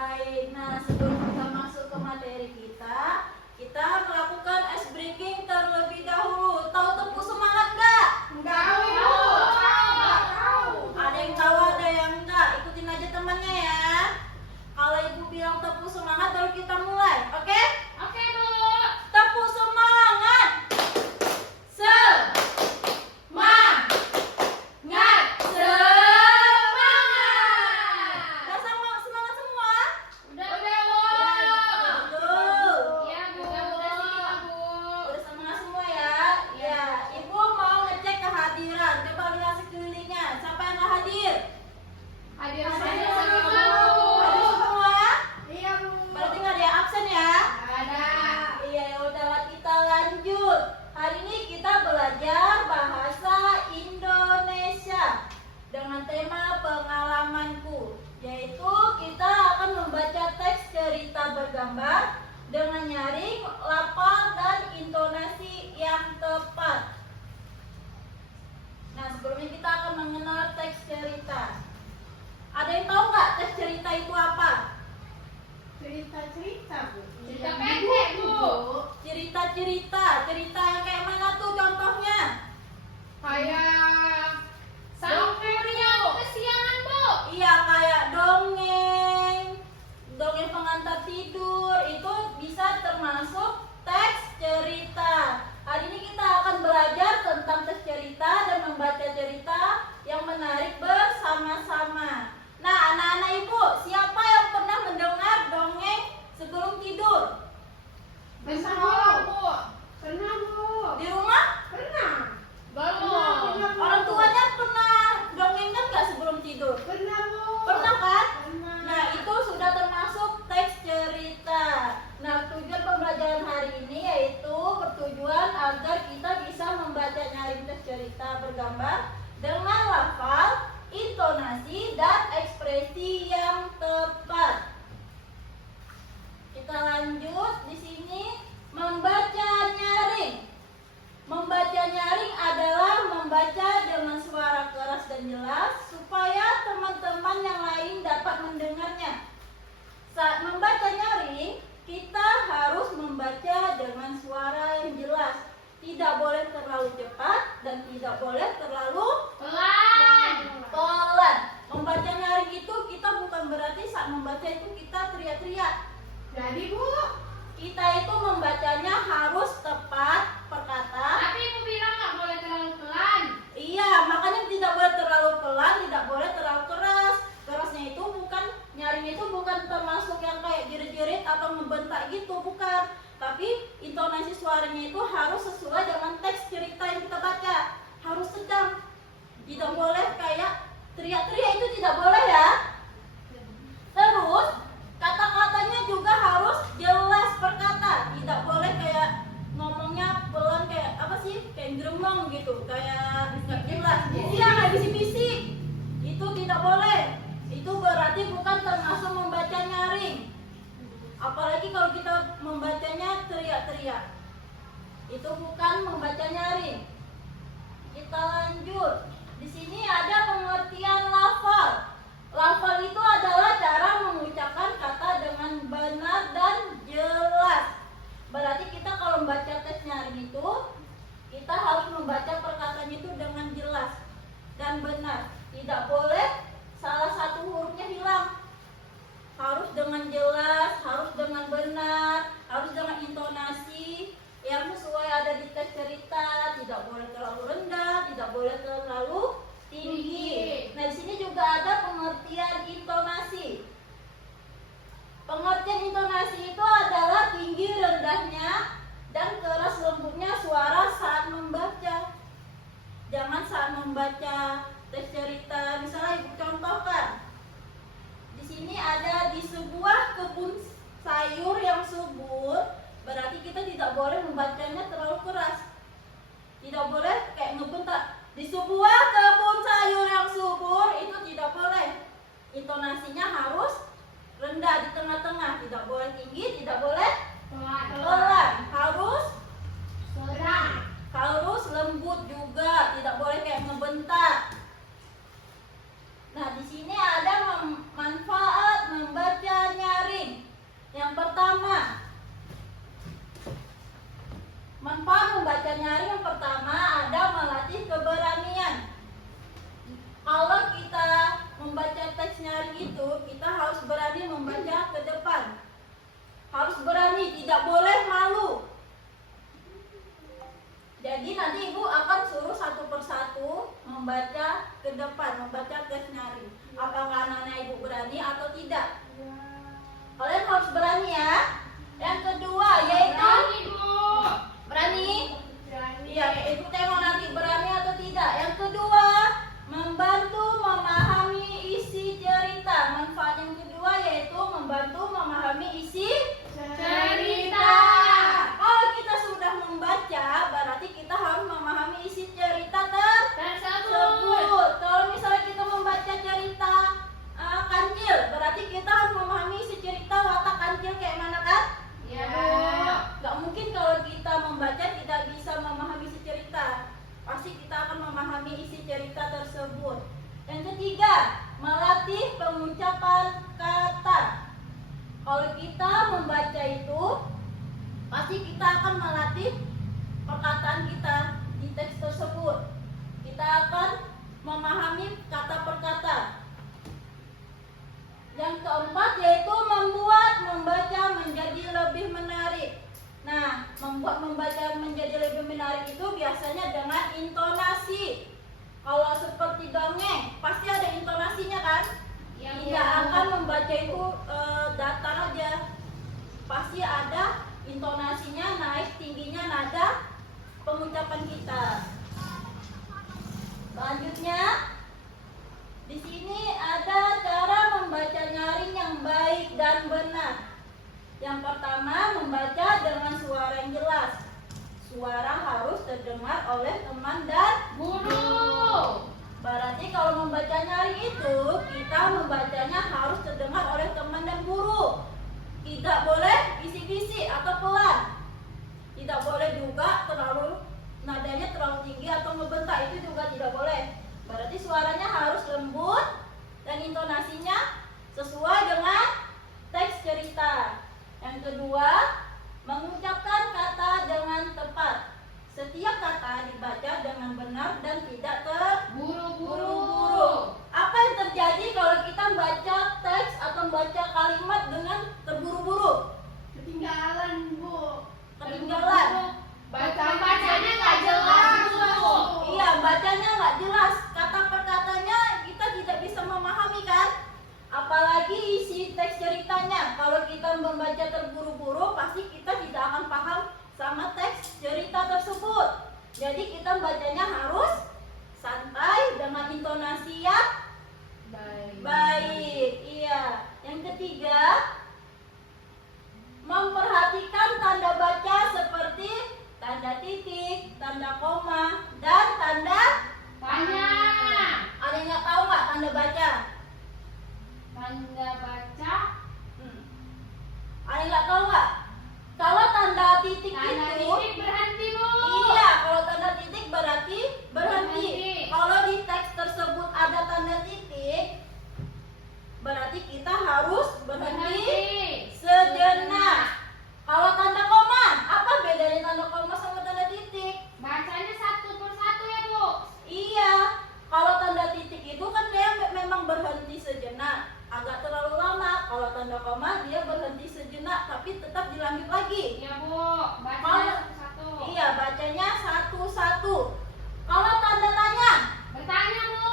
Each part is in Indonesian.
Baik, nah sebelum kita masuk ke materi kita melakukan ice breaking terlebih dahulu. Tahu tepuk semangat nggak? Tahu. Ada yang tahu, ada yang enggak. Ikutin aja temannya ya. Kalau ibu bilang tepuk semangat baru kita mulai, oke? Oke, Bu. Tepuk semangat. Semangat. Udah semangat semua? Udah, Bu. Betul. Iya, Bu. Udah sih kita, Bu. Udah semangat semua ya? Iya. Ibu mau ngecek kehadiran. Coba lihat sekelilingnya. Siapa yang nggak hadir? Hadir Hadir semua, Bu. Hadir semua? Iya, Bu. Berarti nggak ada yang absen ya? Ada. Iya, ya udahlah kita lanjut. Hari ini kita belajar bahasa Indonesia dengan tema pengalamanku, yaitu kita akan membaca teks cerita bergambar dengan nyaring, lafal, dan intonasi yang tepat. Nah, sebelumnya kita akan mengenal teks cerita. Ada yang tahu nggak teks cerita itu apa? Cerita, Bu. Cerita pendek, Bu. Cerita yang kayak mana tuh contohnya? Kayak sampai kesiangan, Bu. Iya, kayak dongeng pengantar tidur, itu bisa termasuk teks cerita. Hari ini kita akan belajar tentang teks cerita dan membaca cerita yang menarik bersama-sama. Nah, anak-anak ibu, siapa yang pernah mendengar dongeng sebelum tidur? Pernah, Bu. Pernah, Bu. Di rumah? Pernah. Belum. Orang tuanya pernah dongengkan nggak sebelum tidur? Pernah, Bu. Pernah kan? Pernah. Nah, itu sudah termasuk teks cerita. Nah, tujuan pembelajaran hari ini yaitu bertujuan agar kita bisa membaca nyaring teks cerita bergambar dengan lafal, intonasi, dan ekspresi yang tepat. Kita lanjut di sini membaca nyaring. Membaca nyaring adalah membaca dengan suara keras dan jelas supaya teman-teman yang lain dapat mendengarnya. Saat membaca nyaring, kita harus membaca dengan suara yang jelas. Tidak boleh terlalu cepat dan tidak boleh terlalu Pelan. Membaca nyaring itu kita bukan berarti saat membaca itu kita teriak-teriak. Jadi, Bu. Kita itu membacanya harus tepat per kata. Tapi Ibu bilang nggak boleh terlalu pelan. Iya, makanya tidak boleh terlalu pelan, tidak boleh terlalu keras. Kerasnya itu bukan, nyaring itu bukan termasuk yang kayak jerit-jerit atau membentak gitu, bukan. Tapi intonasi suaranya itu harus sesuai dengan teks cerita yang kita baca. Harus sedang. Tidak boleh kayak teriak-teriak, itu tidak boleh ya. Terus kata-katanya juga harus jelas per kata. Tidak boleh kayak ngomongnya pelan kayak apa sih? Kayak gremeng gitu, kayak nggak jelas. Iya, kayak bisik-bisik. Itu tidak boleh. Itu berarti bukan termasuk membaca nyaring. Apalagi kalau kita membacanya teriak-teriak. Itu bukan membaca nyaring. Kita lanjut. Di sini ada pengertian lafal. Lafal itu adalah cara mengucapkan kata dengan benar dan jelas. Berarti kita kalau membaca teks nyaring itu, kita harus membaca perkataannya itu dengan jelas dan benar. Tidak boleh salah satu hurufnya hilang. Harus dengan jelas, harus dengan benar, harus dengan intonasi yang sesuai ada di teks cerita. Tidak boleh terlalu rendah, tidak boleh terlalu tinggi. Nah, di sini juga ada pengertian intonasi. Pengertian intonasi itu adalah tinggi rendahnya dan keras lembutnya suara saat membaca. Jangan saat membaca teks cerita, misalnya ibu contohkan. Di sini ada di sebuah kebun sayur yang subur, berarti kita tidak boleh membacanya terlalu keras. Tidak boleh kayak ngebentak. Di sebuah kebun sayur yang subur, itu tidak boleh. Intonasinya harus rendah di tengah-tengah, tidak boleh tinggi, tidak boleh pelan. Harus lembut juga, tidak boleh kayak ngebentak. Nah, di sini ada manfaat membaca nyaring. teks nyaring itu kita harus berani membaca ke depan. Harus berani, tidak boleh malu. Jadi nanti ibu akan suruh satu persatu membaca ke depan, membaca teks nyaring. Apakah anak-anak ibu berani atau tidak? Kalian harus berani ya. Yang kedua yaitu Berani, Bu. berani. Berani. Iya, ibu tengok nanti berani atau tidak. Yang kedua, membantu memahami isi cerita. Manfaat yang kedua yaitu membantu memahami isi Cerita. Kalau kita sudah membaca, berarti kita harus memahami isi cerita tersebut. Kalau misalnya kita membaca cerita kancil, berarti kita harus memahami isi cerita watak kancil kayak mana kan? Iya, Bu. Gak mungkin kalau kita membaca tidak bisa memahami isi cerita. Pasti kita akan memahami isi cerita tersebut. Yang ketiga, melatih pengucapan kata. Kalau kita membaca itu, pasti kita akan melatih perkataan kita di teks tersebut. Kita akan memahami kata per kata. Yang keempat yaitu membuat membaca menjadi lebih menarik. Nah, membuat membaca menjadi lebih menarik itu biasanya dengan intonasi. Kalau seperti dongeng, pasti ada intonasinya kan? Iya, Bu. Tidak akan membaca itu datar aja. Pasti ada intonasinya, naik tingginya nada pengucapan kita. Selanjutnya, di sini ada cara membaca nyaring yang baik dan benar. Yang pertama, membaca dengan suara yang jelas. Suara harus terdengar oleh teman dan Guru. berarti kalau membaca nyaring itu, kita membacanya harus terdengar oleh teman dan guru. Tidak boleh bisik-bisik atau pelan. Tidak boleh juga nadanya terlalu tinggi atau ngebentak, itu juga tidak boleh. Berarti suaranya harus lembut dan intonasinya sesuai dengan teks cerita. Yang kedua, mengucapkan kata dengan tepat. Setiap kata dibaca dengan benar dan tidak Buru-buru. Apa yang terjadi kalau kita baca teks atau baca kalimat dengan terburu-buru? Ketinggalan, Bu. Ketinggalan. Bacanya nggak jelas, Bu. Iya, bacanya nggak jelas. Kata per katanya kita tidak bisa memahami kan? Apalagi isi teks ceritanya. Kalau kita membaca terburu-buru, pasti kita tidak akan paham sama teks cerita tersebut. Jadi kita bacanya harus santai dengan intonasi yang baik. Iya. Yang ketiga, memperhatikan tanda baca seperti tanda titik, tanda koma, dan tanda Tanya. Ada yang nggak tahu nggak tanda baca? Tanda baca. Ada yang nggak tahu nggak? Kalau tanda titik Tanda itu, titik berhenti, Bu. iya, kalau tanda titik berarti berhenti. Berhenti. Kalau di teks tersebut ada tanda titik, berarti kita harus berhenti sejenak. Kalau tanda koma, apa bedanya tanda koma sama tanda titik? Bacanya satu persatu ya, Bu. Iya, kalau tanda titik itu kan dia memang berhenti sejenak, agak terlalu lama. Kalau tanda koma dia berhenti sejenak, tapi tetap dilanjut lagi. Iya, Bu. Bacanya satu-satu. Iya, bacanya satu-satu. Kalau tanda tanya, Bertanya, Bu.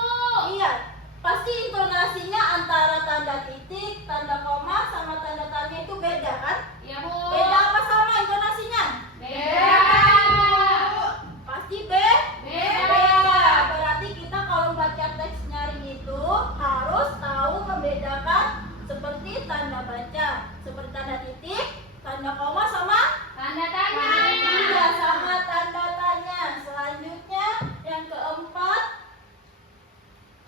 iya, pasti intonasinya antara tanda titik, tanda koma, sama tanda tanya itu beda kan? Iya, Bu. Beda apa sama intonasinya? Beda. Pasti Beda. Berarti kita kalau baca teks nyaring itu harus tahu membedakan seperti tanda baca, seperti tanda titik, tanda koma sama Tanda tanya. iya sama tanda tanya. Selanjutnya yang keempat,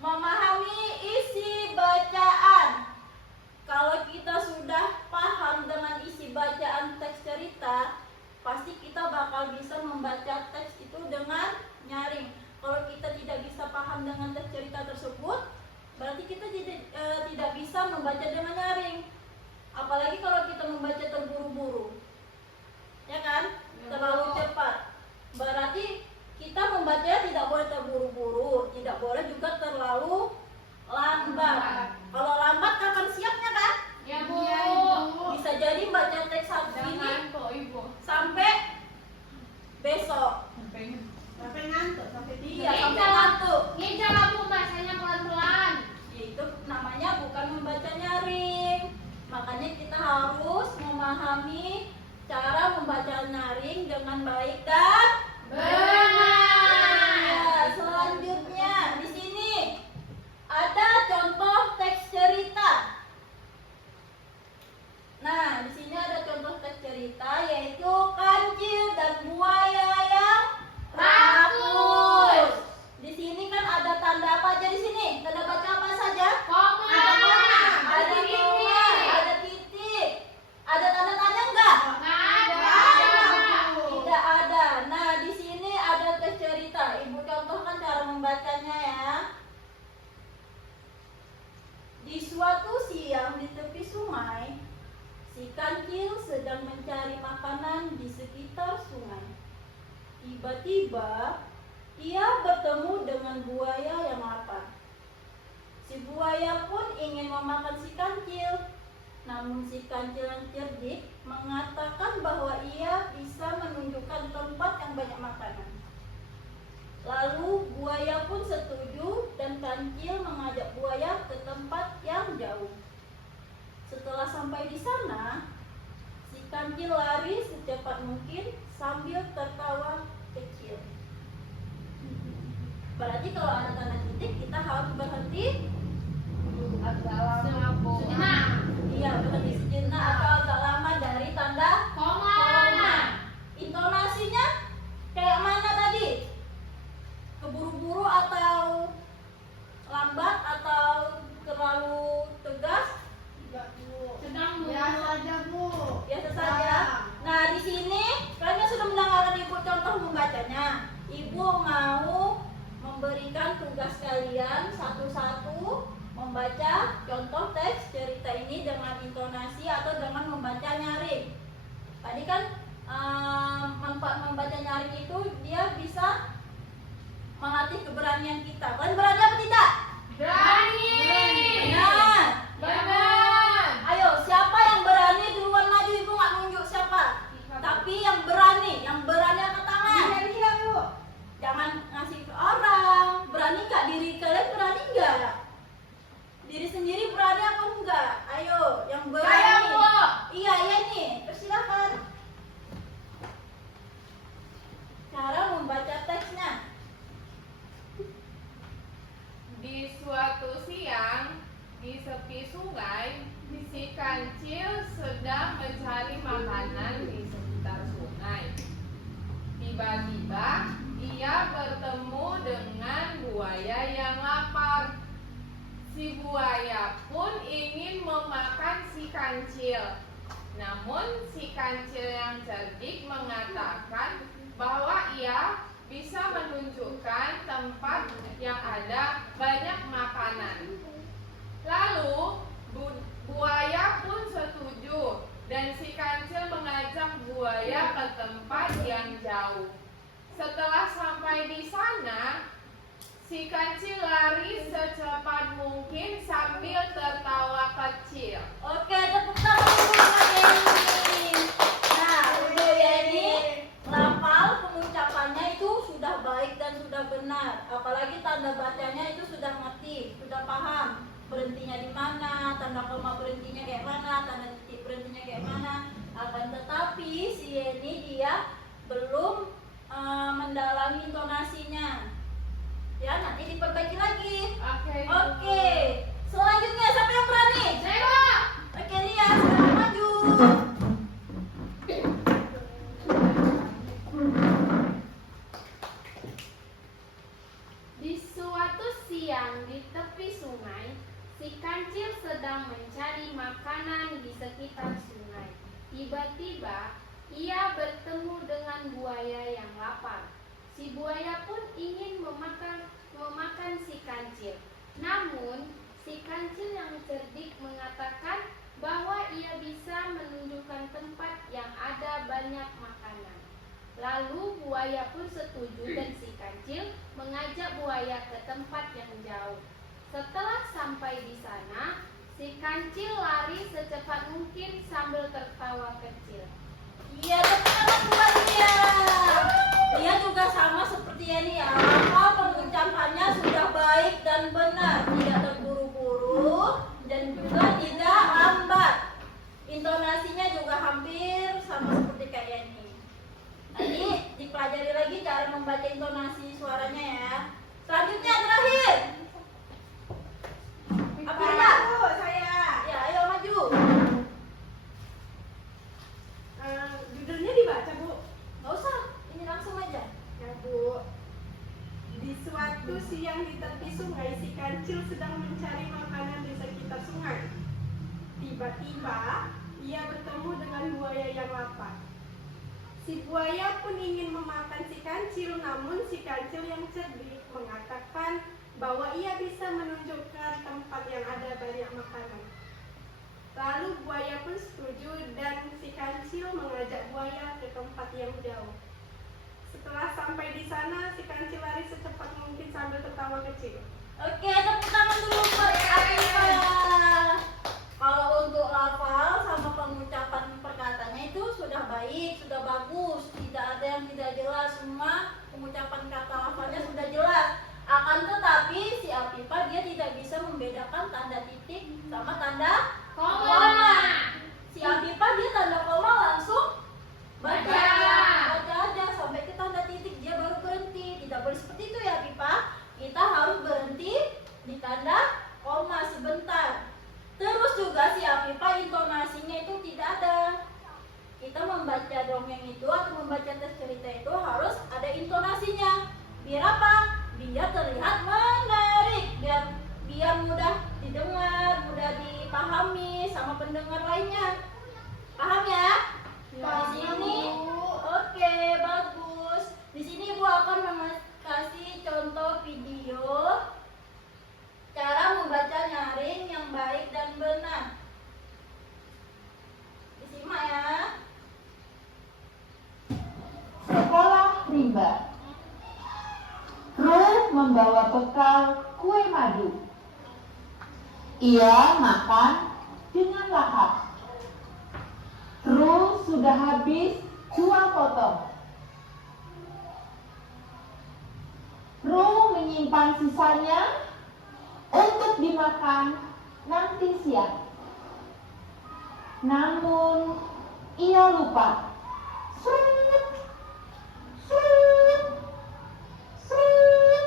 memahami isi bacaan. Kalau kita sudah paham dengan isi bacaan teks cerita, pasti kita bakal bisa membaca teks itu dengan nyaring. Kalau kita tidak bisa paham dengan teks cerita tersebut, berarti kita tidak bisa membaca dengan nyaring. Apalagi kalau kita membaca terburu-buru, ya kan? Terlalu cepat. Berarti kita membacanya tidak boleh terburu-buru, tidak boleh juga terlalu lambat. Kalau membacanya ya. Di suatu siang di tepi sungai, si kancil sedang mencari makanan di sekitar sungai. Tiba-tiba, ia bertemu dengan buaya yang lapar. Si buaya pun ingin memakan si kancil. Namun si kancil yang cerdik mengatakan bahwa ia bisa menunjukkan tempat yang banyak makanan. Lalu buaya pun setuju dan kancil mengajak buaya ke tempat yang jauh. Setelah sampai di sana, si kancil lari secepat mungkin sambil tertawa kecil. Berarti kalau ada tanda titik kita harus berhenti Sejenak. Iya, berhenti sejenak atau agak lama dari tanda Koma. Intonasinya kayak mana tadi? Keburu-buru atau lambat atau terlalu tegas? Sedang, Bu. Biasa saja. Nah, di sini kalian sudah mendengarkan Ibu contoh membacanya. Ibu mau memberikan tugas kalian satu-satu membaca contoh teks cerita ini dengan intonasi atau dengan membaca nyaring. Tadi kan manfaat membaca nyaring itu dia bisa melatih keberanian kita. Kalian berani apa tidak? Berani. Benar. Benar. Ayo, siapa yang berani duluan maju? Ibu nggak nunjuk siapa. Tapi yang berani angkat tangan. Jangan ngasih ke orang. Berani nggak diri kalian? Berani nggak? Diri sendiri berani apa enggak? Ayo, yang berani. Saya, Bu. Iya nih. Persilakan. Cara membaca teksnya. Di suatu siang, di tepi sungai, si kancil sedang mencari makanan di sekitar sungai. Tiba-tiba, ia bertemu dengan buaya yang lapar. Si buaya pun ingin memakan si kancil. Namun, si kancil yang cerdik mengatakan bahwa ia bisa menunjukkan tempat yang ada banyak makanan. Lalu buaya pun setuju dan si kancil mengajak buaya ke tempat yang jauh. Setelah sampai di sana, si kancil lari secepat mungkin sambil tertawa kecil. Oke, tepuk tangan dulu Mbak Yeni. Nah, Bu Yeni lafal pengucapannya itu sudah baik dan sudah benar. Apalagi tanda bacanya itu sudah ngerti, sudah paham. Berhentinya di mana, tanda koma berhentinya kayak mana, tanda titik berhentinya kayak mana. Akan tetapi si Yeni dia belum mendalami intonasinya. Ya, nanti diperbaiki lagi. Oke. Selanjutnya siapa yang berani? Saya. Oke, lihat, sekarang maju. Di suatu siang di tepi sungai, si kancil sedang mencari makanan di sekitar sungai. Tiba-tiba, ia bertemu dengan buaya yang lapar. Si buaya pun ingin memakan si kancil. Namun, si kancil yang cerdik mengatakan bahwa ia bisa menunjukkan tempat yang ada banyak makanan. Lalu buaya pun setuju dan si kancil mengajak buaya ke tempat yang jauh. Setelah sampai di sana, si kancil lari secepat mungkin sambil tertawa kecil. Iya, tepuk tangan buat dia. Dia juga sama seperti ini ya. Apa pengucapannya sudah baik dan benar, tidak terburu-buru dan juga tidak lambat. Intonasinya juga hampir sama seperti kayak ini. Nanti dipelajari lagi cara membaca intonasi suaranya ya. Selanjutnya terakhir. Apa ya? Saya. Ya, ayo maju. Judulnya dibaca, Bu. Nggak usah, ini langsung aja. Ya, Bu. Di suatu siang di tepi sungai, si kancil sedang mencari makanan di sekitar sungai. Tiba-tiba, ia bertemu dengan buaya yang lapar. Si buaya pun ingin memakan si kancil, namun si kancil yang cerdik mengatakan bahwa ia bisa menunjukkan tempat yang ada banyak makanan. Lalu buaya pun setuju dan si kancil mengajak buaya ke tempat yang jauh. Setelah sampai di sana, si kancil lari secepat mungkin sambil tertawa kecil. Oke, tepuk tangan dulu buat Afifah. Kalau untuk lafal sama pengucapan perkataannya itu sudah baik, sudah bagus, tidak ada yang tidak jelas, semua pengucapan kata lafalnya sudah jelas. Akan tetapi si Afifah dia tidak bisa membedakan tanda titik sama tanda koma. Si Afifah dia tanda koma langsung baca aja sampai ke tanda titik dia baru berhenti. Tidak boleh seperti itu ya Afifah. Kita harus berhenti di tanda koma sebentar. Terus juga si Afifah intonasinya itu tidak ada. Kita membaca dongeng itu atau membaca cerita itu harus ada intonasinya. Biar apa? Biar terlihat menarik, biar mudah didengar, mudah dipahami sama pendengar lainnya. Paham ya? Di sini, oke, bagus. Di sini Ibu akan kasih contoh video cara membaca nyaring yang baik dan benar. Disimak ya. Sekolah rimba. Ruh membawa bekal kue madu. Ia makan dengan lahap. Ruh sudah habis 2 potong. Ruh menyimpan sisanya untuk dimakan nanti siang. Namun ia lupa. Srut, srut, srut.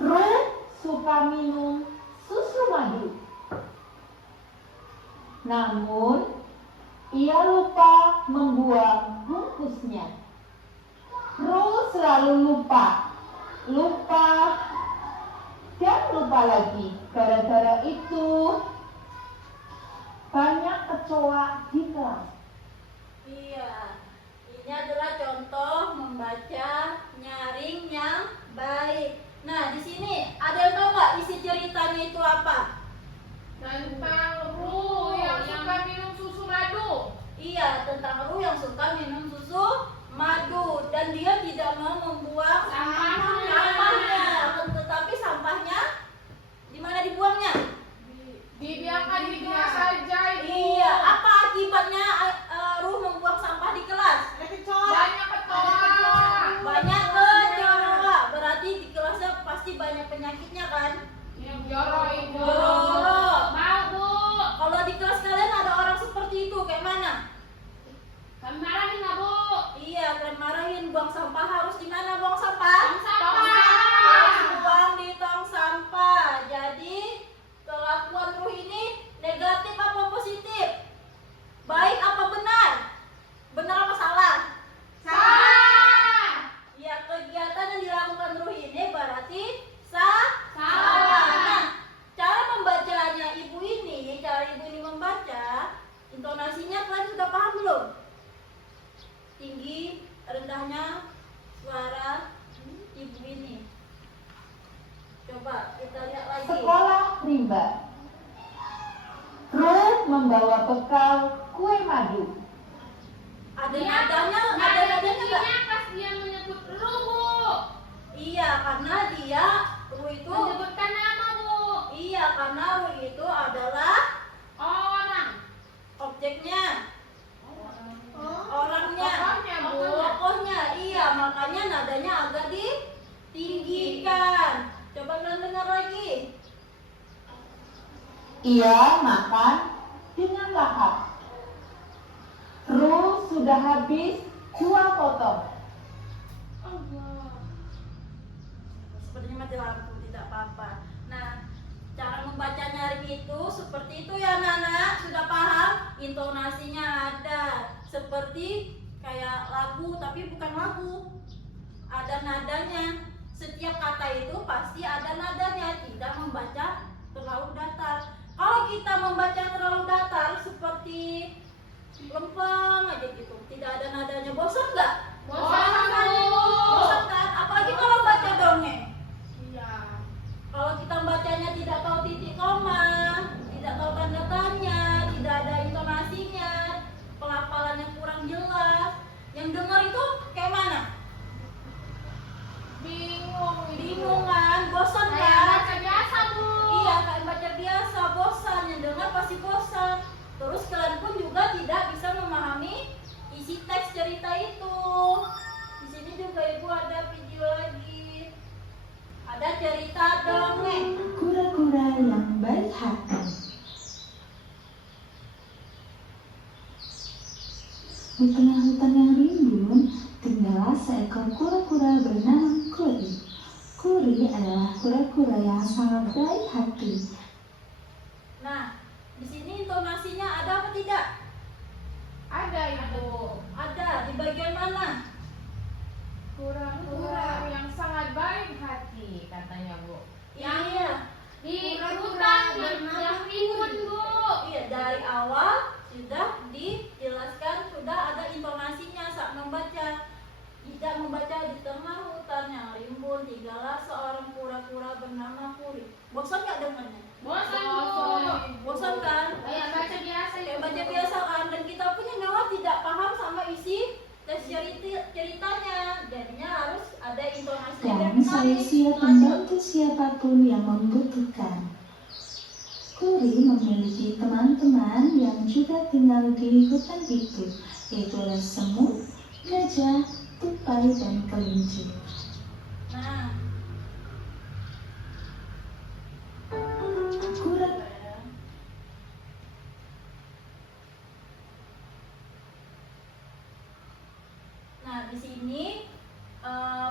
Ruh suka minum susu madu. Namun ia lupa membuang bungkusnya. Ruh selalu lupa dan lupa lagi. Gara-gara itu banyak kecoa di kelas. Iya, ini adalah contoh membaca nyaring yang baik. Nah, di sini ada yang tahu nggak isi ceritanya itu apa? Tentang Ruh yang suka minum susu madu. Iya, tentang Ruh yang suka minum susu madu dan dia tidak mau membuang sampahnya. Tetapi sampahnya di mana dibuangnya? Dibiarkan di kelas saja Ibu. Iya, apa akibatnya Ruh membuang sampah di kelas? Banyak kecoa. Banyak kecoa. Berarti di kelasnya pasti banyak penyakitnya kan? Yang jorok Ibu. Jorok. Mau Bu, Kalau di kelas kalian ada orang seperti itu, kayak mana? kami marahin nggak Bu? Iya, kalian marahin. Buang sampah harus di mana buang sampah? Tong sampah. Harus buang di tong sampah. Jadi kelakuan Ruh ini negatif apa positif? Baik apa benar? Benar apa salah? Salah. Ya, kegiatan yang dilakukan Ruh ini berarti Salah. Nah, cara membacanya cara ibu ini membaca, intonasinya kalian sudah paham belum? Tinggi, rendahnya suara ibu ini. Coba kita lihat lagi. Sekolah rimba. Ruh membawa bekal kue madu. Ada Dia nadanya ada nggak? pas dia menyebut Ruh Bu. Iya, karena dia Ruh itu. Menyebutkan nama Bu. Iya, karena Ruh itu adalah Orang. objeknya. Orangnya. Tokohnya, Bu. Tokohnya, iya, makanya nadanya agak ditinggikan. Coba kalian dengar lagi. Ia makan dengan lahap. Ruh sudah habis 2 potong. Sepertinya mati lampu, tidak apa-apa. Nah, cara membaca nyaring itu seperti itu ya Nana. Sudah paham? Intonasinya ada. Seperti kayak lagu, tapi bukan lagu. Ada nadanya. Setiap kata itu pasti ada nadanya. Tidak membaca terlalu datar. Kalau kita membaca terlalu datar seperti lempeng aja gitu, tidak ada nadanya, bosan nggak? Bosan, kan? Bu. Bosan kan? Apalagi kalau baca dongeng. tes cerita itu. Di sini juga Ibu ada video lagi. Ada cerita dongeng. Kura-kura yang baik hati. Di tengah hutan yang rimbun, tinggallah seekor kura-kura bernama Kuri. Kuri adalah kura-kura yang sangat baik hati. Nah, di sini intonasinya ada apa tidak? Ada Ibu. Ada. Di bagian mana? Kura-kura yang sangat baik hati katanya Bu. Iya. Di Kura-kura hutan bernama yang rimbun, Bu. Iya, dari awal sudah dijelaskan, sudah ada intonasinya saat membaca. Tidak membaca di tengah hutan yang rimbun, tinggallah seorang kura-kura bernama Kuri. Bosan nggak dengannya? Bosan, Bu. Bosan kan? Kayak baca biasa Kayak itu. baca biasa kan? Dan kita punya nyawa tidak paham sama isi tes ceritanya. Jadinya harus ada intonasi Dan yang saya menarik. siap Lanjut. membantu siapapun yang membutuhkan. Kuri memiliki teman-teman yang juga tinggal di hutan itu, yaitu ada semut, gajah, tupai, dan kelinci. Nah, Kura nah di sini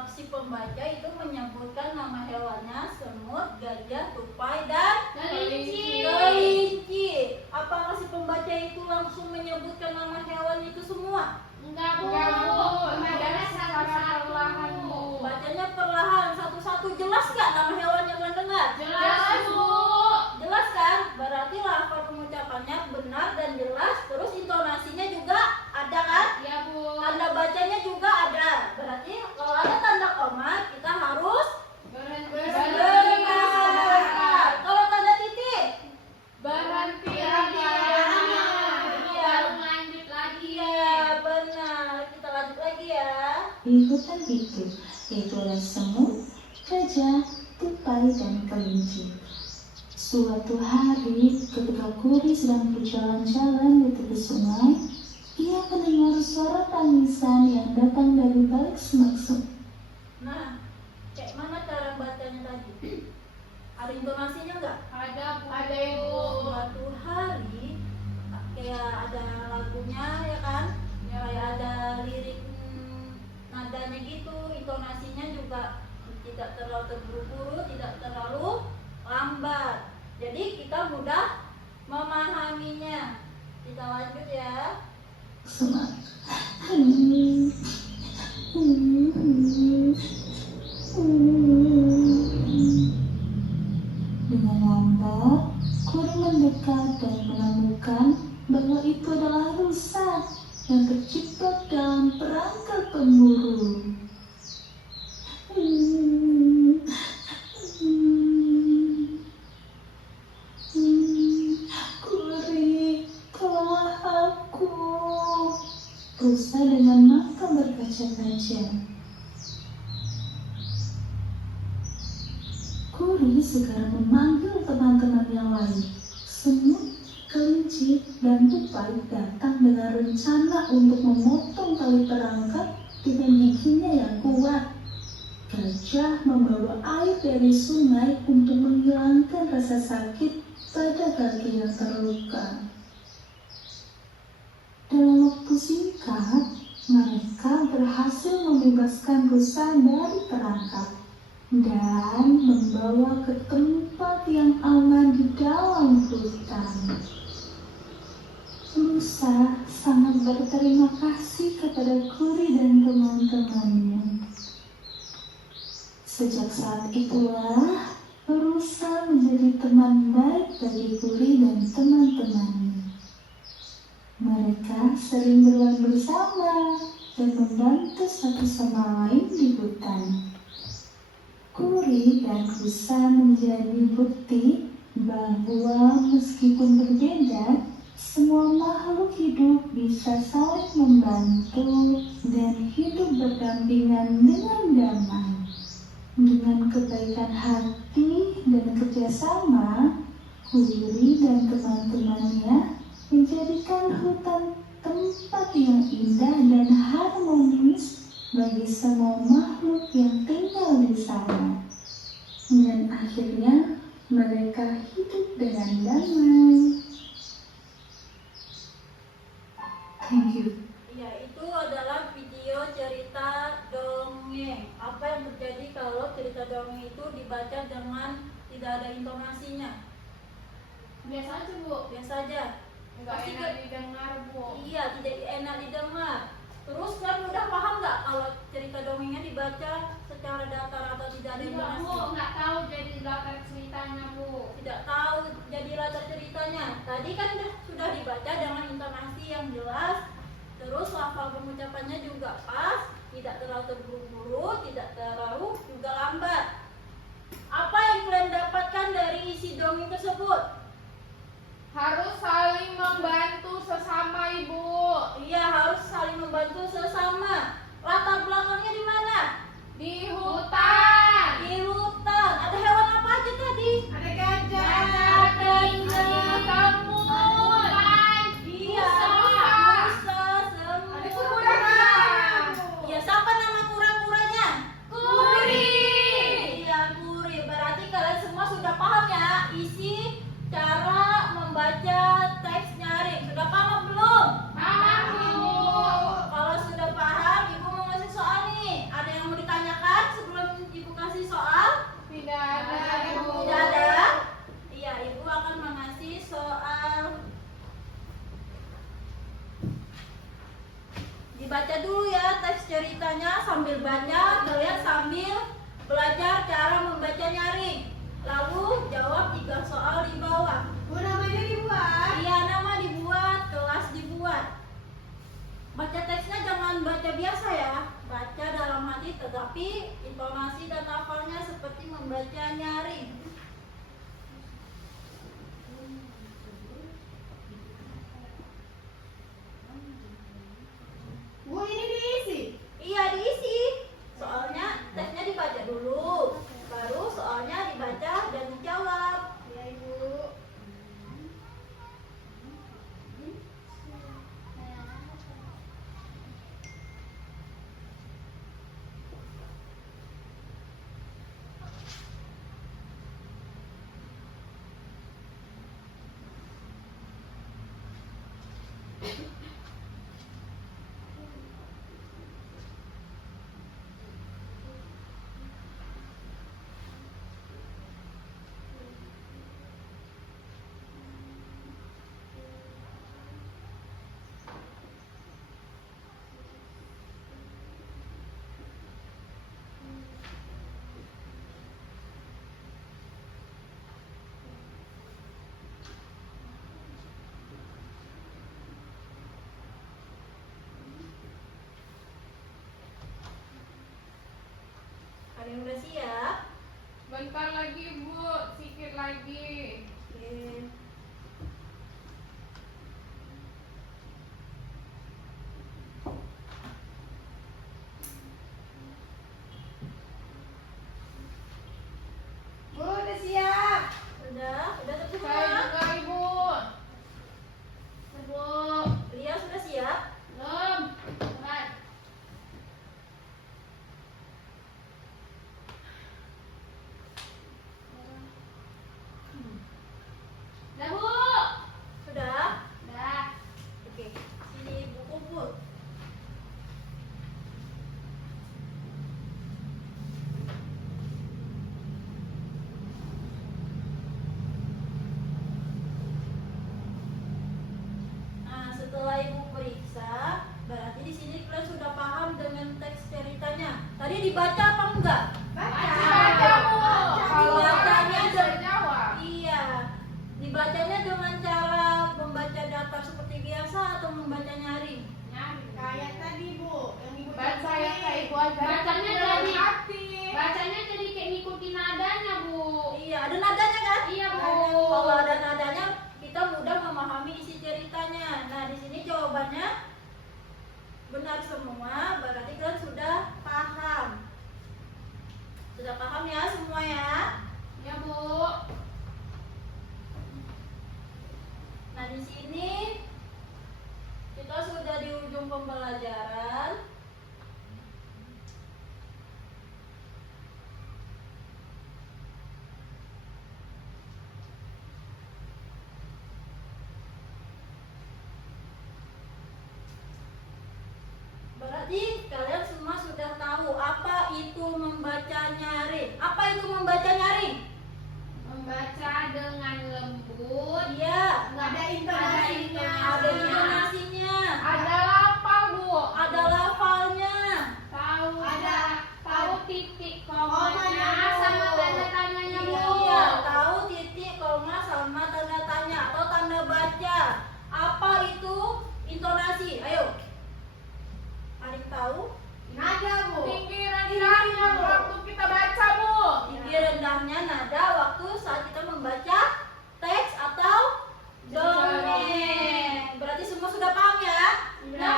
si pembaca itu menyebutkan nama hewannya semut, gajah, tupai, dan Kelinci. kelinci. Apakah si pembaca itu langsung menyebutkan nama hewan itu semua? Enggak, Bu. Enggak, Bu. Bacanya satu-satu. Perlahan, Bu. Bacanya perlahan, satu-satu. Jelas nggak nama hewan yang Anda dengar? Jelas, Bu. Jelas kan? Berarti lafaz pengucapannya benar dan jelas. Terus intonasinya juga ada kan? Ya, Bu. Tanda bacanya juga ada. Berarti kalau ada tanda koma, kita harus Berhenti. benar. Kalau tanda titik, Berhenti. Baru lanjut lagi. iya benar. Kita lanjut lagi ya. di hutan itu, yaitu ada semut, gajah, tupai, dan kelinci. Suatu hari, ketika Kuri sedang berjalan-jalan di tepi sungai, ia mendengar suara tangisan yang datang dari balik semak-semak. Nah, kayak mana cara bacanya tadi? Ada intonasinya nggak? Ada, Bu. Ada Ibu. Suatu hari, kayak ada lagunya ya kan? Kayak ada lirik nadanya gitu, intonasinya juga tidak terlalu terburu-buru, tidak terlalu lambat. Jadi kita mudah memahaminya. Kita lanjut ya. Semak. Dengan lambat, Kuri mendekat dan menemukan bahwa itu adalah rusa yang terjebak dalam perangkap pemburu. Kuri, tolonglah aku. Rusa dengan mata berkaca-kaca. Kuri segera memanggil teman-teman yang lain. Semut, kelinci, dan tupai datang dengan rencana untuk memotong tali perangkap dengan giginya yang kuat. Gajah membawa air dari sungai untuk menghilangkan rasa sakit pada kaki yang terluka. Dalam waktu singkat, mereka berhasil membebaskan rusa dari perangkap dan membawa ke tempat yang aman di dalam hutan. Rusa sangat berterima kasih kepada Kuri dan teman-temannya. Sejak saat itulah, rusa menjadi teman baik bagi Kuri dan teman-temannya. Mereka sering bermain bersama dan membantu satu sama lain di hutan. Kuri dan rusa menjadi bukti bahwa meskipun berbeda, semua makhluk hidup bisa saling membantu dan hidup berdampingan dengan damai. Dengan kebaikan hati dan kerjasama, Kuri dan teman-temannya menjadikan hutan tempat yang indah dan bersama. Dan akhirnya mereka hidup dengan damai. Thank you. Ya, itu adalah video cerita dongeng. Apa yang terjadi kalau cerita dongeng itu dibaca dengan tidak ada intonasinya? Biasa aja Bu, Biasa aja. nggak Pasti enak didengar Bu. Iya, tidak enak didengar. Terus kan udah paham nggak kalau cerita dongengnya dibaca secara datar atau tidak ada Tidak Bu, intonasi? nggak tahu jadi latar ceritanya Bu. Tidak tahu jadi latar ceritanya. Tadi kan sudah dibaca dengan intonasi yang jelas. Terus lafal pengucapannya juga pas, tidak terlalu terburu-buru, tidak terlalu juga lambat. Apa yang kalian dapatkan dari isi dongeng tersebut? Harus saling membantu sesama Ibu. Iya, harus saling membantu sesama. Latar belakangnya di mana? Di hutan. Di hutan. Ada hewan apa aja tadi? Ada gajah. Ada Semut. Iya, Rusa. rusa, semut. Ada kura-kura. Iya, siapa nama kura-kuranya? Kuri. Iya, Kuri. Berarti kalian semua sudah paham ya isi cara membaca teks nyaring. Sudah paham belum? Paham Ibu. Kalau sudah paham, Ibu mau ngasih soal nih. Ada yang mau ditanyakan sebelum Ibu kasih soal? Tidak ada Ibu. Tidak ada? Iya, Ibu akan mengasih soal. Dibaca dulu ya teks ceritanya, sambil baca kalian sambil belajar cara membaca nyaring. Lalu jawab 3 soal di bawah. Bu, namanya dibuat. Iya, nama dibuat, kelas dibuat. Baca teksnya jangan baca biasa ya. Baca dalam hati tetapi intonasi dan lafalnya seperti membaca nyaring. Bu, ini diisi. Iya, diisi. Soalnya teksnya dibaca dulu. Baru soalnya dibaca dan dijawab. Ya, Ibu. Kalian udah siap? Bentar lagi Bu, sedikit lagi. Oke. Bu, udah siap. Udah Saya semua? juga Ibu. Bu, Lia sudah siap? belum. Cepat. Dah Bu. Sudah? Dah. Oke. Sini Ibu kumpul. Nah, setelah Ibu periksa, berarti di sini kalian sudah paham dengan teks ceritanya. Tadi dibaca apa enggak? Baca Bu. Kalau Bacanya bisa jawab. Iya. Dibacanya dengan cara membaca datar seperti biasa atau membaca nyaring? Nyari. Kayak tadi, Bu, yang Ibu Baca yang kayak Ibu ajar. Bacanya dalam jadi- hati. Bacanya jadi kayak ngikutin nadanya Bu. Iya, ada nadanya kan? Iya Bu. Kalau ada nadanya, kita mudah memahami isi ceritanya. Nah, di sini jawabannya benar semua, berarti kalian sudah paham. Sudah paham ya semua ya? Ya Bu. Nah, di sini kita sudah di ujung pembelajaran. Berarti kalian semua sudah tahu apa itu membaca nyaring. Apa itu membaca nyaring? Membaca dengan lembut. Iya, Ada intonasinya. ada intonasinya, Ada lapal, Bu. ada lafalnya. Tahu titik Komanya, komanya sama tanda tanyanya, Bu. Iya, tahu titik, koma sama tanda tanya atau tanda baca. Apa itu intonasi? Ayo. Ada yang tahu? Nada, Bu. Tinggi rendahnya waktu kita baca, Bu. Tinggi rendahnya nada waktu saat kita membaca teks atau dongeng. Berarti semua sudah paham ya? Nah,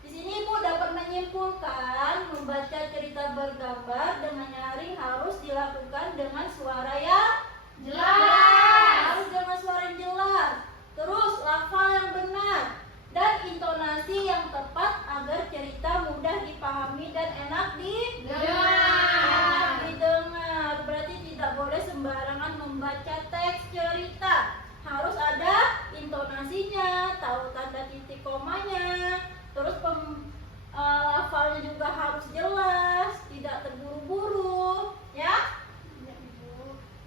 di sini Ibu dapat menyimpulkan membaca cerita bergambar dengan nyaring harus dilakukan dengan suara yang Jelas. Harus dengan suara yang jelas. Terus lafal yang benar dan intonasi yang tepat agar cerita mudah dipahami dan enak Dengar. didengar. Berarti tidak boleh sembarangan membaca teks cerita. Harus ada intonasinya, tahu tanda titik komanya. Terus lafalnya juga harus jelas, tidak terburu-buru, ya.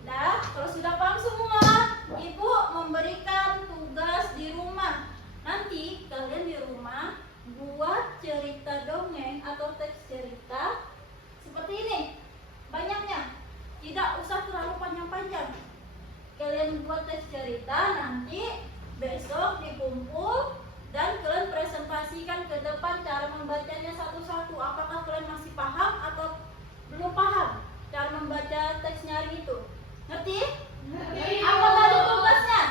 Nah, kalau sudah paham semua, Ibu memberikan tugas di rumah. Nanti kalian di rumah buat cerita dongeng atau teks cerita seperti ini. Banyaknya, tidak usah terlalu panjang-panjang. Kalian buat teks cerita, nanti besok dikumpul dan kalian presentasikan ke depan cara membacanya satu-satu. Apakah kalian masih paham atau belum paham cara membaca teks nyaring itu? Ngerti? Apa tadi tugasnya?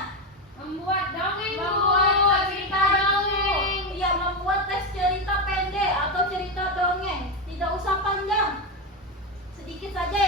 Membuat dongeng, Bu. Membuat Cerita dongeng. Iya, membuat teks cerita pendek atau cerita dongeng. Tidak usah panjang. Sedikit saja